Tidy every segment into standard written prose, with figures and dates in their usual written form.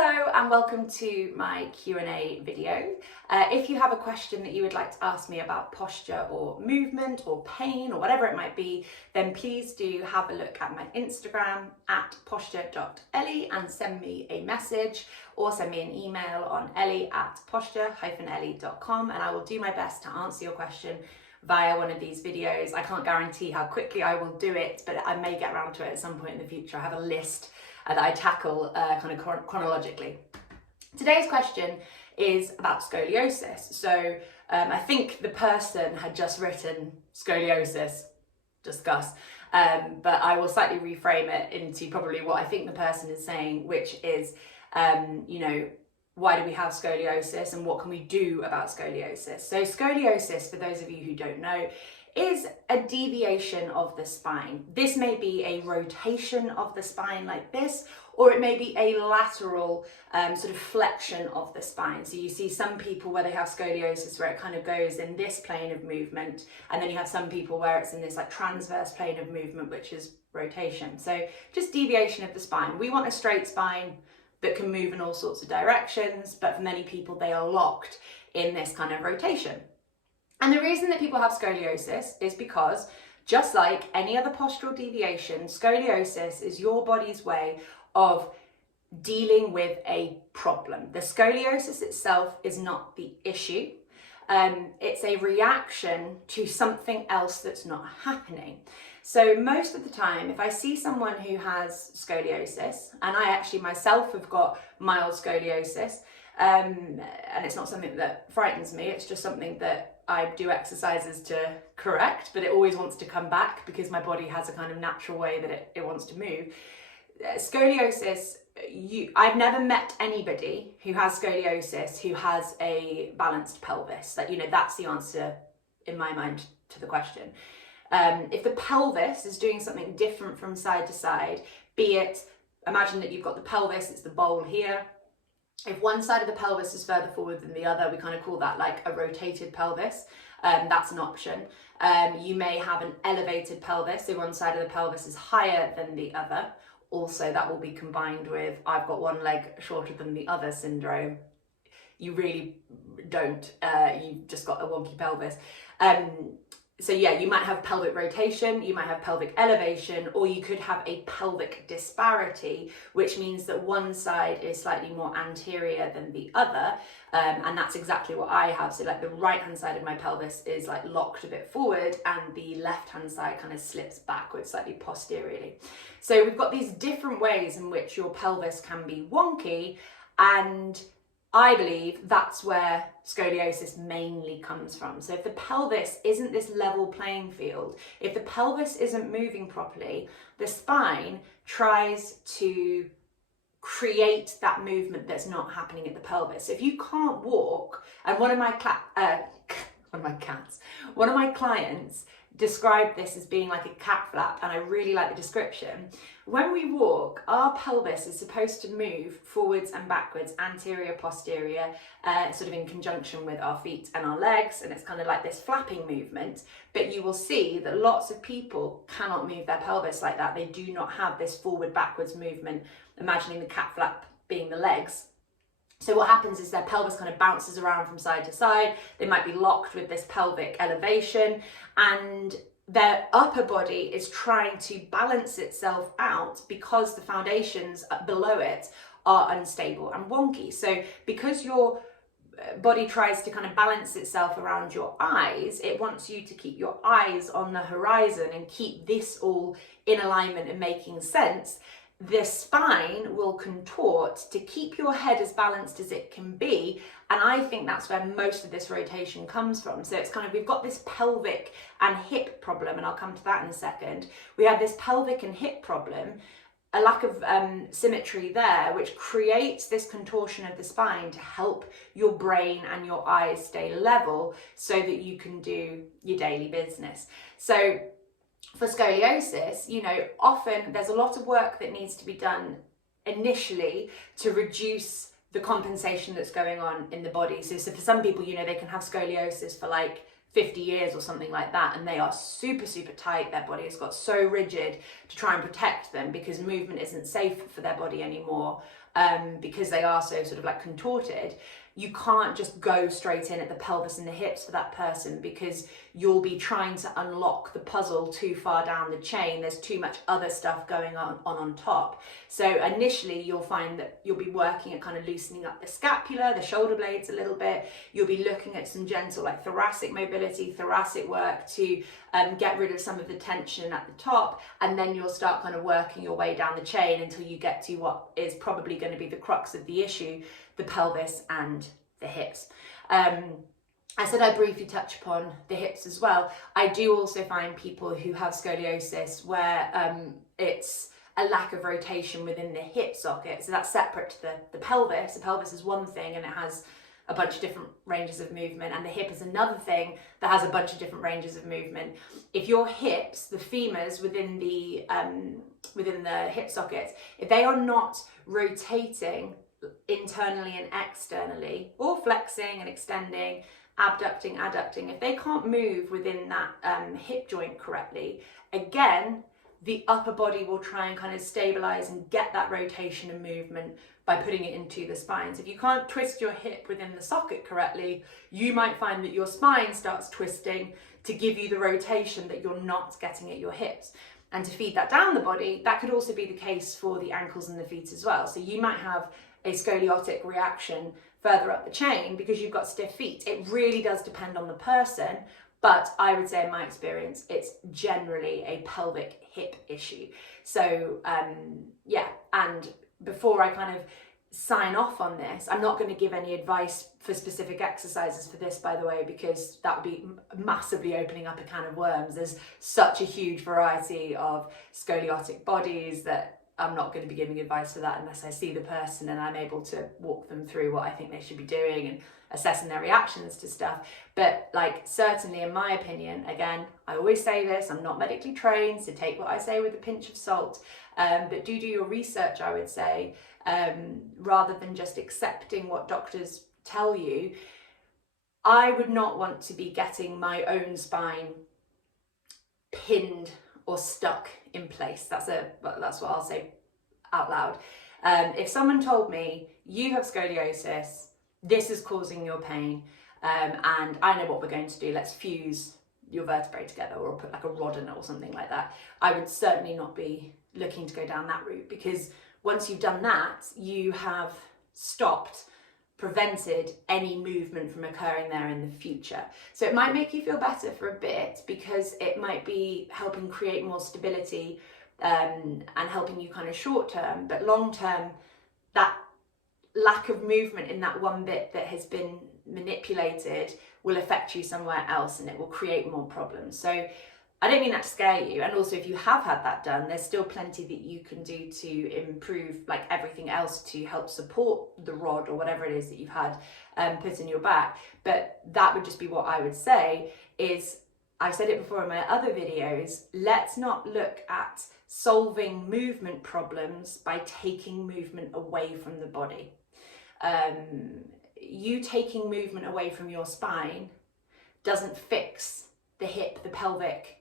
Hello and welcome to my Q&A video. If you have a question that you would like to ask me about posture or movement or pain or whatever it might be, then please do have a look at my Instagram at posture.ellie and send me a message or send me an email on ellie@posture-ellie.com and I will do my best to answer your question via one of these videos. I can't guarantee how quickly I will do it, but I may get around to it at some point in the future. I have a list that I tackle kind of chronologically. Today's question is about scoliosis. So I think the person had just written scoliosis, discuss, but I will slightly reframe it into probably what I think the person is saying, which is, why do we have scoliosis and what can we do about scoliosis? So scoliosis, for those of you who don't know, is a deviation of the spine. This may be a rotation of the spine like this, or it may be a lateral sort of flexion of the spine. So you see some people where they have scoliosis where it kind of goes in this plane of movement, and then you have some people where it's in this like transverse plane of movement, which is rotation. So just deviation of the spine. We want a straight spine that can move in all sorts of directions, but for many people they are locked in this kind of rotation. And the reason that people have scoliosis is because, just like any other postural deviation, scoliosis is your body's way of dealing with a problem. The scoliosis itself is not the issue. It's a reaction to something else that's not happening. So most of the time, if I see someone who has scoliosis, and I actually myself have got mild scoliosis, and it's not something that frightens me, it's just something that I do exercises to correct, but it always wants to come back because my body has a kind of natural way that it wants to move. Scoliosis, I've never met anybody who has scoliosis who has a balanced pelvis. That's the answer in my mind to the question. If the pelvis is doing something different from side to side, be it, imagine that you've got the pelvis, it's the bowl here. If one side of the pelvis is further forward than the other, we kind of call that like a rotated pelvis. That's an option. You may have an elevated pelvis, so one side of the pelvis is higher than the other. Also, that will be combined with I've got one leg shorter than the other syndrome. You really don't. You've just got a wonky pelvis. So yeah, you might have pelvic rotation, you might have pelvic elevation, or you could have a pelvic disparity, which means that one side is slightly more anterior than the other. And that's exactly what I have. So like the right hand side of my pelvis is like locked a bit forward and the left hand side kind of slips backwards slightly posteriorly. So we've got these different ways in which your pelvis can be wonky, and I believe that's where scoliosis mainly comes from. So if the pelvis isn't this level playing field, if the pelvis isn't moving properly, the spine tries to create that movement that's not happening at the pelvis. So if you can't walk, and one of my clients described this as being like a cat flap, and I really like the description. When we walk, our pelvis is supposed to move forwards and backwards, anterior, posterior, sort of in conjunction with our feet and our legs, and it's kind of like this flapping movement. But you will see that lots of people cannot move their pelvis like that. They do not have this forward backwards movement, imagining the cat flap being the legs. So what happens is their pelvis kind of bounces around from side to side. They might be locked with this pelvic elevation, and their upper body is trying to balance itself out because the foundations below it are unstable and wonky. So because your body tries to kind of balance itself around your eyes, it wants you to keep your eyes on the horizon and keep this all in alignment and making sense. The spine will contort to keep your head as balanced as it can be, and I think that's where most of this rotation comes from. So it's kind of, we've got this pelvic and hip problem, and I'll come to that in a second. We have this pelvic and hip problem, a lack of symmetry there, which creates this contortion of the spine to help your brain and your eyes stay level so that you can do your daily business. So for scoliosis, often there's a lot of work that needs to be done initially to reduce the compensation that's going on in the body. So for some people, they can have scoliosis for like 50 years or something like that, and they are super, super tight. Their body has got so rigid to try and protect them because movement isn't safe for their body anymore. because they are so sort of like contorted, you can't just go straight in at the pelvis and the hips for that person, because you'll be trying to unlock the puzzle too far down the chain. There's too much other stuff going on top. So initially you'll find that you'll be working at kind of loosening up the scapula, the shoulder blades a little bit. You'll be looking at some gentle like thoracic mobility, thoracic work to get rid of some of the tension at the top, and then you'll start kind of working your way down the chain until you get to what is probably going to be the crux of the issue, the pelvis and the hips. I said I'd briefly touch upon the hips as well. I do also find people who have scoliosis where it's a lack of rotation within the hip socket. So that's separate to the pelvis. The pelvis is one thing and it has a bunch of different ranges of movement, and the hip is another thing that has a bunch of different ranges of movement. If your hips, the femurs within the hip sockets, if they are not rotating internally and externally, or flexing and extending, abducting, adducting, if they can't move within that hip joint correctly, again, the upper body will try and kind of stabilize and get that rotation and movement by putting it into the spine. So if you can't twist your hip within the socket correctly, you might find that your spine starts twisting to give you the rotation that you're not getting at your hips. And to feed that down the body, that could also be the case for the ankles and the feet as well. So you might have a scoliotic reaction further up the chain because you've got stiff feet. It really does depend on the person, but I would say in my experience, it's generally a pelvic hip issue. So yeah, and before I kind of sign off on this, I'm not going to give any advice for specific exercises for this, by the way, because that would be massively opening up a can of worms. There's such a huge variety of scoliotic bodies that I'm not going to be giving advice for that unless I see the person and I'm able to walk them through what I think they should be doing and assessing their reactions to stuff. But like, certainly in my opinion, again, I always say this, I'm not medically trained, so take what I say with a pinch of salt, but do your research, I would say, rather than just accepting what doctors tell you. I would not want to be getting my own spine pinned or stuck in place. That's what I'll say out loud. If someone told me, you have scoliosis, this is causing your pain, and I know what we're going to do, let's fuse your vertebrae together or put like a rod in it or something like that, I would certainly not be looking to go down that route, because once you've done that, you have prevented any movement from occurring there in the future. So it might make you feel better for a bit because it might be helping create more stability and helping you kind of short term, but long term, that lack of movement in that one bit that has been manipulated will affect you somewhere else and it will create more problems. So I don't mean that to scare you. And also, if you have had that done, there's still plenty that you can do to improve, like everything else, to help support the rod or whatever it is that you've had put in your back. But that would just be what I would say is, I've said it before in my other videos, let's not look at solving movement problems by taking movement away from the body. You taking movement away from your spine doesn't fix the hip, the pelvic,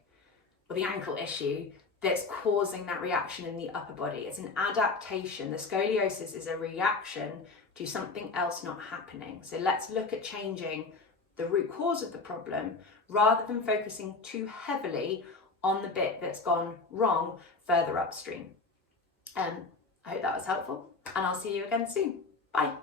or the ankle issue that's causing that reaction in the upper body. It's an adaptation. The scoliosis is a reaction to something else not happening. So let's look at changing the root cause of the problem rather than focusing too heavily on the bit that's gone wrong further upstream. I hope that was helpful, and I'll see you again soon. Bye.